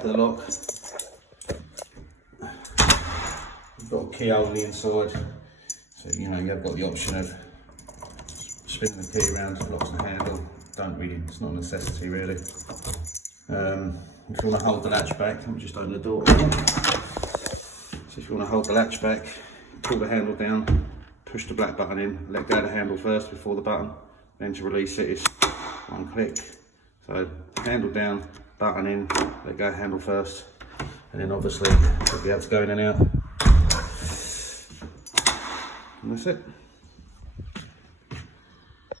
back of the lock. You've got a keyhole on the inside, so you know you have got the option of spinning the key around, locks the handle. Don't really, it's not a necessity really. If you want to hold the latch back, let me just open the door. So if you want to hold the latch back, pull the handle down, push the black button in, let go of the handle first before the button, then to release it is one click. So handle down, button in, let go of handle first, and then obviously you'll be able to go in and out. And that's it.